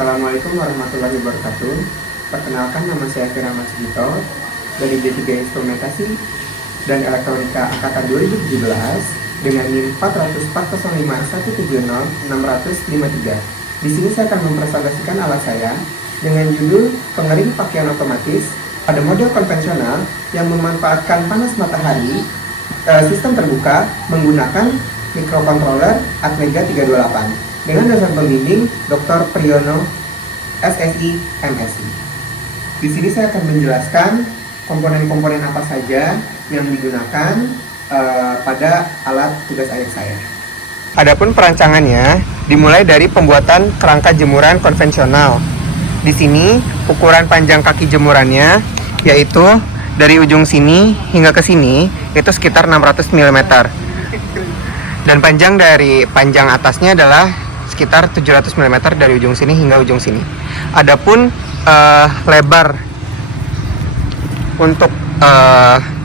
Assalamualaikum warahmatullahi wabarakatuh. Perkenalkan, nama saya Firman Sugito dari D3 Instrumentasi dan Elektronika Angkatan 2017 dengan NIM 40405170653. Di sini saya akan mempresentasikan alat saya dengan judul pengering pakaian otomatis pada model konvensional yang memanfaatkan panas matahari, sistem terbuka menggunakan microcontroller Atmega 328 dengan dosen pembimbing Dr. Priyono SSI MSI. Di sini saya akan menjelaskan komponen-komponen apa saja yang digunakan pada alat tugas akhir saya. Adapun perancangannya dimulai dari pembuatan kerangka jemuran konvensional. Di sini ukuran panjang kaki jemurannya yaitu dari ujung sini hingga ke sini itu sekitar 600 mm. Dan panjang atasnya adalah sekitar 700 mm dari ujung sini hingga ujung sini. Adapun lebar untuk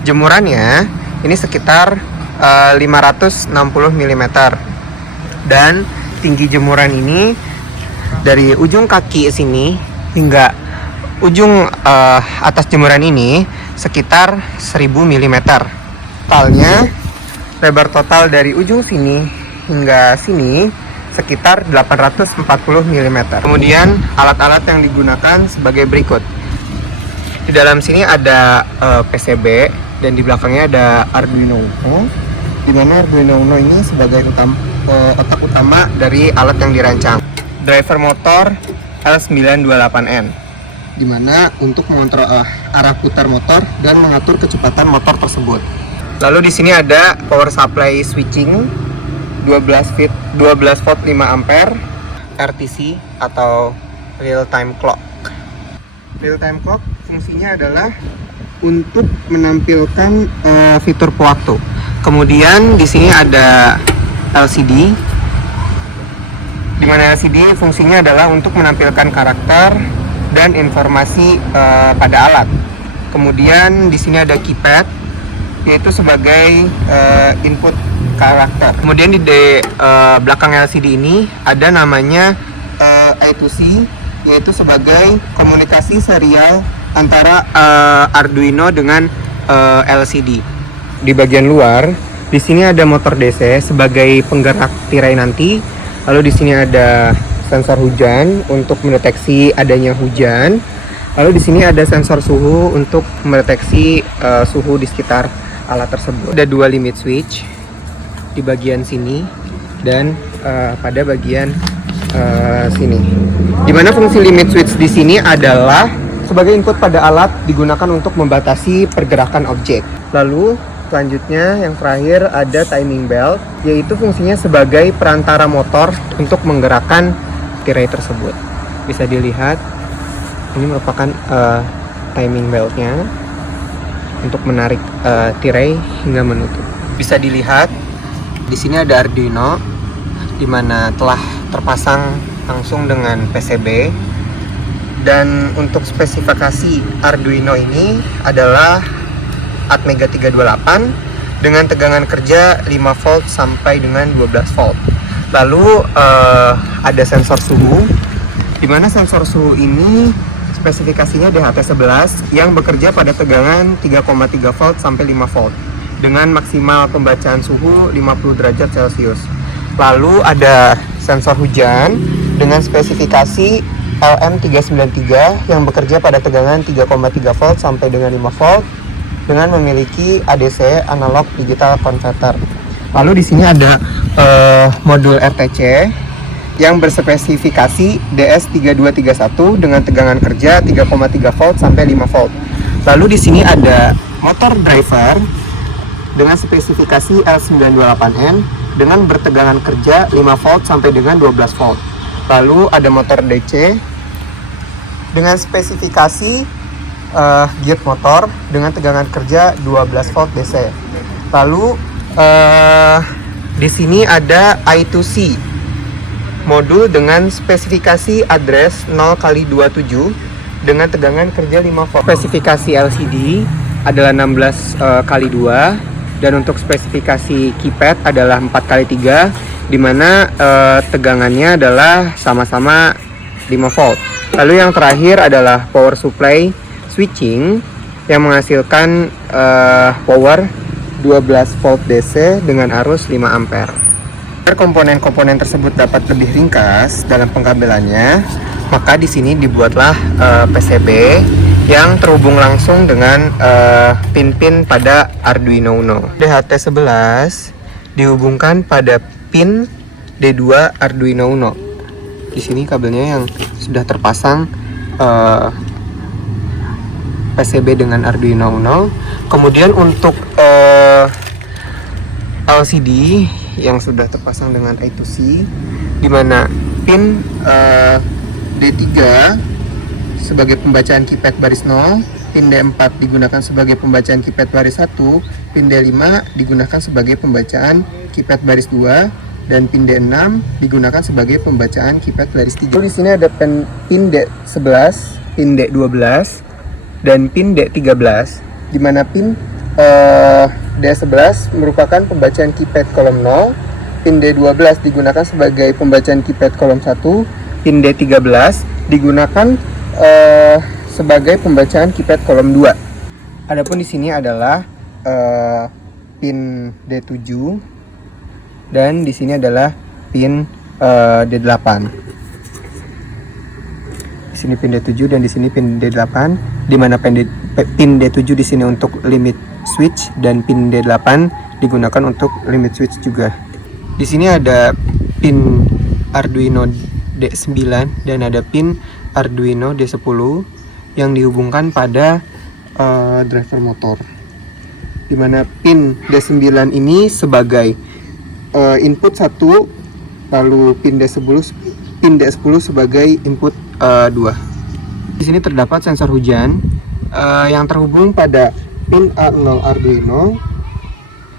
jemurannya ini sekitar 560 mm. Dan tinggi jemuran ini dari ujung kaki sini hingga ujung atas jemuran ini sekitar 1000 mm. Totalnya lebar total dari ujung sini hingga sini sekitar 840 mm. Kemudian alat-alat yang digunakan sebagai berikut. Di dalam sini ada PCB dan di belakangnya ada Arduino Uno. Di mana Arduino Uno ini sebagai otak utama dari alat yang dirancang. Driver motor L928N, di mana untuk mengontrol arah putar motor dan mengatur kecepatan motor tersebut. Lalu di sini ada power supply switching 12 volt 5 ampere, RTC atau real time clock. Real time clock fungsinya adalah untuk menampilkan fitur pewaktu. Kemudian di sini ada LCD, di mana LCD fungsinya adalah untuk menampilkan karakter dan informasi pada alat. Kemudian di sini ada keypad, yaitu sebagai input karakter. Kemudian di belakang LCD ini ada namanya I2C, yaitu sebagai komunikasi serial antara Arduino dengan LCD. Di bagian luar, di sini ada motor DC sebagai penggerak tirai nanti. Lalu di sini ada sensor hujan untuk mendeteksi adanya hujan. Lalu di sini ada sensor suhu untuk mendeteksi suhu di sekitar alat tersebut. Ada dua limit switch di bagian sini dan pada bagian sini. Dimana fungsi limit switch di sini adalah sebagai input pada alat digunakan untuk membatasi pergerakan objek. Lalu selanjutnya yang terakhir ada timing belt, yaitu fungsinya sebagai perantara motor untuk menggerakkan tirai tersebut. Bisa dilihat ini merupakan timing beltnya untuk menarik tirai hingga menutup. Bisa dilihat di sini ada Arduino, di mana telah terpasang langsung dengan PCB. Dan untuk spesifikasi Arduino ini adalah Atmega 328 dengan tegangan kerja 5 volt sampai dengan 12 volt. Lalu ada sensor suhu, di mana sensor suhu ini spesifikasinya DHT11 yang bekerja pada tegangan 3,3 volt sampai 5 volt dengan maksimal pembacaan suhu 50 derajat Celcius. Lalu ada sensor hujan dengan spesifikasi LM393 yang bekerja pada tegangan 3,3 volt sampai dengan 5 volt dengan memiliki ADC analog digital converter. Lalu di sini ada modul RTC yang berspesifikasi DS3231 dengan tegangan kerja 3,3 volt sampai 5 volt. Lalu di sini ada motor driver dengan spesifikasi L928N dengan bertegangan kerja 5 volt sampai dengan 12 volt. Lalu ada motor DC dengan spesifikasi gear motor dengan tegangan kerja 12 volt DC. Lalu di sini ada I2C modul dengan spesifikasi address 0x27 dengan tegangan kerja 5 volt. Spesifikasi LCD adalah 16x2 dan untuk spesifikasi keypad adalah 4x3, di mana tegangannya adalah sama-sama 5 volt. Lalu yang terakhir adalah power supply switching yang menghasilkan power 12 volt DC dengan arus 5 ampere. Agar komponen-komponen tersebut dapat lebih ringkas dalam pengkabelannya, maka di sini dibuatlah PCB yang terhubung langsung dengan pin-pin pada Arduino Uno. DHT11 dihubungkan pada pin D2 Arduino Uno. Di sini kabelnya yang sudah terpasang PCB dengan Arduino Uno. Kemudian untuk LCD yang sudah terpasang dengan I2C, di mana pin D3 sebagai pembacaan keypad baris 0, pin D4 digunakan sebagai pembacaan keypad baris 1, pin D5 digunakan sebagai pembacaan keypad baris 2, dan pin D6 digunakan sebagai pembacaan keypad baris 3. Di sini ada pin D11, pin D12, dan pin D13, di mana pin D11 merupakan pembacaan keypad kolom 0, pin D12 digunakan sebagai pembacaan keypad kolom 1, pin D13 digunakan sebagai pembacaan keypad kolom 2. Adapun di sini adalah pin D7 dan di sini adalah pin D8. Di sini pin D7 dan di sini pin D8, di mana pin D7 di sini untuk limit switch dan pin D8 digunakan untuk limit switch juga. Di sini ada pin Arduino D9 dan ada pin Arduino D10 yang dihubungkan pada driver motor. Di mana pin D9 ini sebagai input 1, lalu pin D10 sebagai input 2. Di sini terdapat sensor hujan yang terhubung pada pin A0 Arduino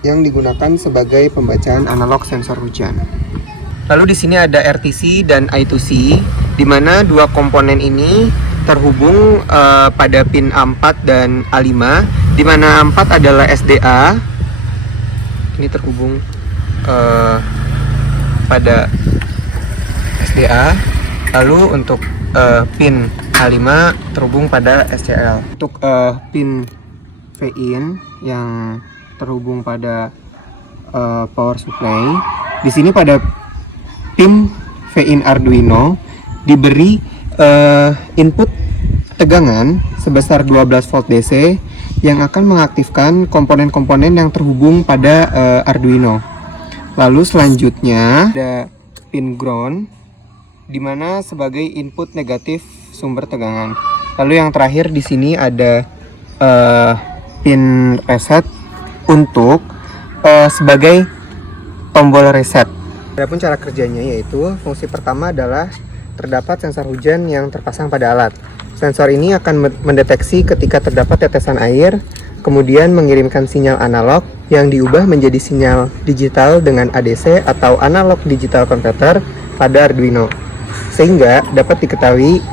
yang digunakan sebagai pembacaan analog sensor hujan. Lalu di sini ada RTC dan I2C, di mana dua komponen ini terhubung pada pin A4 dan A5, di mana A4 adalah SDA. Ini terhubung pada SDA. Lalu untuk pin A5 terhubung pada SCL. Untuk pin VIN yang terhubung pada power supply, di sini pada pin VIN Arduino diberi input tegangan sebesar 12 volt DC yang akan mengaktifkan komponen-komponen yang terhubung pada Arduino. Lalu selanjutnya ada pin ground, di mana sebagai input negatif sumber tegangan. Lalu yang terakhir di sini ada pin reset untuk sebagai tombol reset. Adapun cara kerjanya yaitu fungsi pertama adalah terdapat sensor hujan yang terpasang pada alat. Sensor ini akan mendeteksi ketika terdapat tetesan air, kemudian mengirimkan sinyal analog yang diubah menjadi sinyal digital dengan ADC atau analog digital converter pada Arduino, sehingga dapat diketahui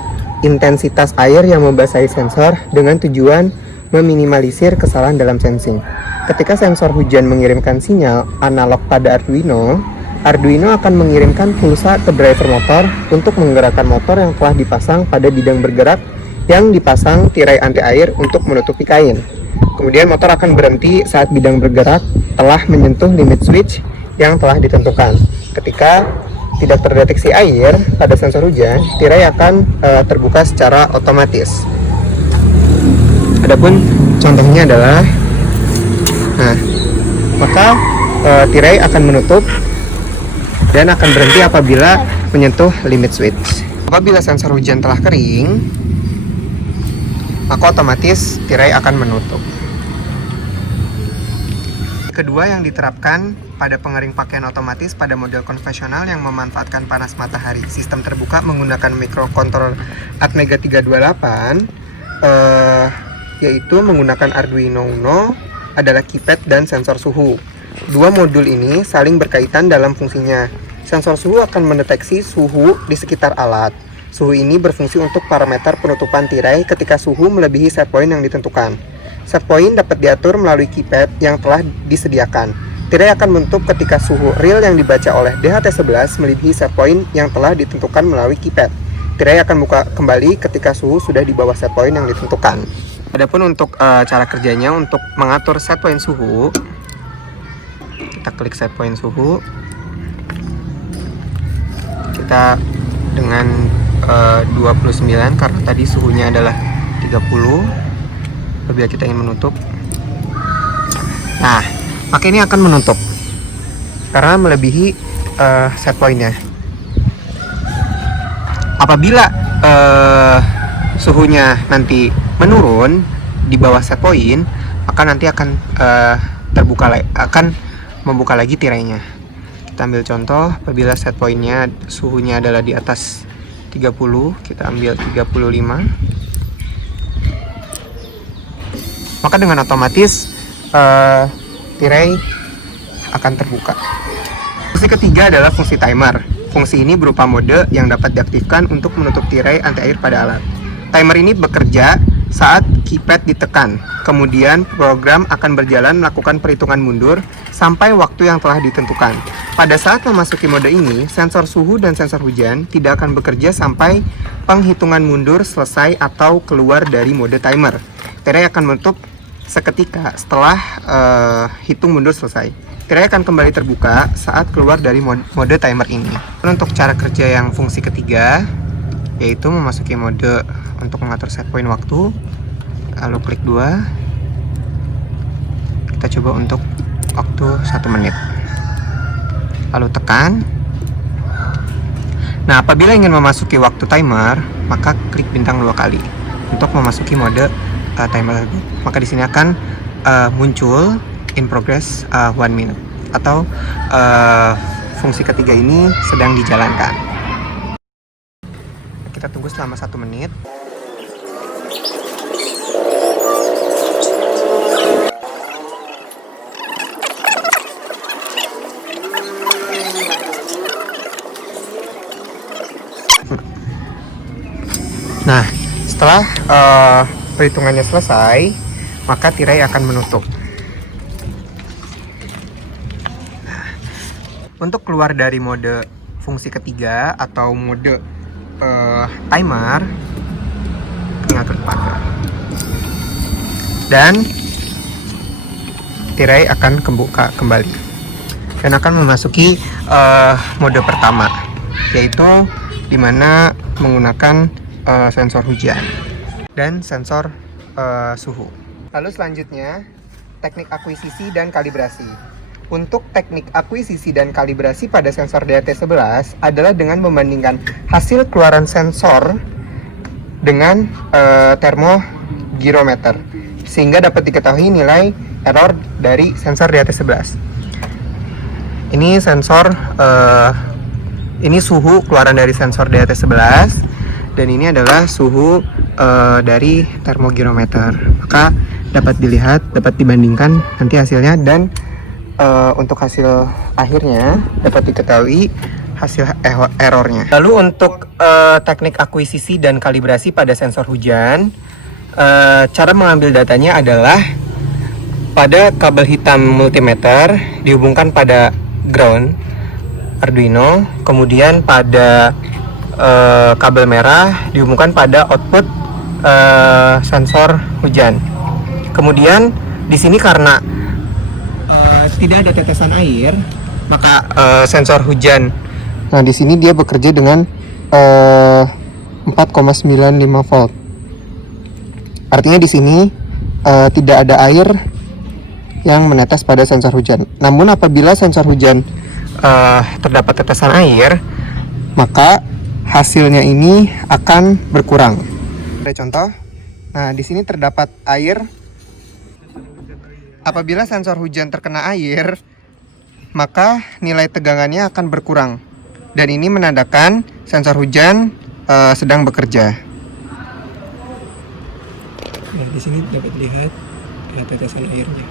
intensitas air yang membasahi sensor dengan tujuan meminimalisir kesalahan dalam sensing. Ketika sensor hujan mengirimkan sinyal analog pada Arduino, Arduino akan mengirimkan pulsa ke driver motor untuk menggerakkan motor yang telah dipasang pada bidang bergerak yang dipasang tirai anti air untuk menutupi kain. Kemudian motor akan berhenti saat bidang bergerak telah menyentuh limit switch yang telah ditentukan. Ketika tidak terdeteksi air pada sensor hujan, tirai akan terbuka secara otomatis. Adapun contohnya adalah, maka tirai akan menutup dan akan berhenti apabila menyentuh limit switch. Apabila sensor hujan telah kering, maka otomatis tirai akan menutup. Kedua yang diterapkan pada pengering pakaian otomatis pada model konvensional yang memanfaatkan panas matahari. Sistem terbuka menggunakan microcontroller Atmega 328, yaitu menggunakan Arduino Uno adalah keypad dan sensor suhu. Dua modul ini saling berkaitan dalam fungsinya. Sensor suhu akan mendeteksi suhu di sekitar alat. Suhu ini berfungsi untuk parameter penutupan tirai ketika suhu melebihi set point yang ditentukan. Set point dapat diatur melalui keypad yang telah disediakan. Tirai akan menutup ketika suhu real yang dibaca oleh DHT11 melebihi set point yang telah ditentukan melalui keypad. tirai akan buka kembali ketika suhu sudah di bawah set point yang ditentukan. Adapun untuk cara kerjanya, untuk mengatur set point suhu, kita klik set point suhu. Kita dengan 29 karena tadi suhunya adalah 30. Apabila kita ingin menutup, nah maka ini akan menutup karena melebihi set pointnya. Apabila suhunya nanti menurun di bawah set point, maka nanti akan membuka lagi tirainya. Kita ambil contoh, apabila set pointnya suhunya adalah di atas 30, kita ambil 35, maka dengan otomatis tirai akan terbuka. Fungsi ketiga adalah fungsi timer. Fungsi ini berupa mode yang dapat diaktifkan untuk menutup tirai anti air pada alat. Timer ini bekerja saat keypad ditekan. Kemudian program akan berjalan melakukan perhitungan mundur sampai waktu yang telah ditentukan. Pada saat memasuki mode ini, sensor suhu dan sensor hujan tidak akan bekerja sampai penghitungan mundur selesai atau keluar dari mode timer. Tirai akan menutup seketika setelah hitung mundur selesai. Tirai akan kembali terbuka saat keluar dari mode timer ini. Untuk cara kerja yang fungsi ketiga, yaitu memasuki mode untuk mengatur set point waktu, lalu klik 2. Kita coba untuk waktu 1 menit, lalu tekan. Nah, apabila ingin memasuki waktu timer, maka klik bintang 2 kali untuk memasuki mode timer. Maka di sini akan muncul in progress 1 minute, atau fungsi ketiga ini sedang dijalankan. Kita tunggu selama 1 menit. Nah, setelah perhitungannya selesai, maka tirai akan menutup. Untuk keluar dari mode fungsi ketiga atau mode timer, tinggal klik pagar dan tirai akan kebuka kembali dan akan memasuki mode pertama, yaitu dimana menggunakan sensor hujan dan sensor suhu. Lalu selanjutnya, teknik akuisisi dan kalibrasi. Untuk teknik akuisisi dan kalibrasi pada sensor DAT11 adalah dengan membandingkan hasil keluaran sensor dengan termogyrometer, sehingga dapat diketahui nilai error dari sensor DAT11. Ini sensor, ini suhu keluaran dari sensor DAT11, dan ini adalah suhu dari termogyrometer. Maka dapat dilihat, dapat dibandingkan nanti hasilnya, dan untuk hasil akhirnya dapat diketahui hasil errornya. Lalu untuk teknik akuisisi dan kalibrasi pada sensor hujan, cara mengambil datanya adalah pada kabel hitam multimeter dihubungkan pada ground Arduino, kemudian pada kabel merah dihubungkan pada output sensor hujan. Kemudian di sini karena tidak ada tetesan air, maka sensor hujan, nah di sini dia bekerja dengan 4,95 volt. Artinya di sini tidak ada air yang menetes pada sensor hujan. Namun apabila sensor hujan terdapat tetesan air, maka hasilnya ini akan berkurang. Ada contoh. Nah, di sini terdapat air. Apabila sensor hujan terkena air, maka nilai tegangannya akan berkurang. Dan ini menandakan sensor hujan sedang bekerja. Nah, di sini dapat lihat tetesan airnya.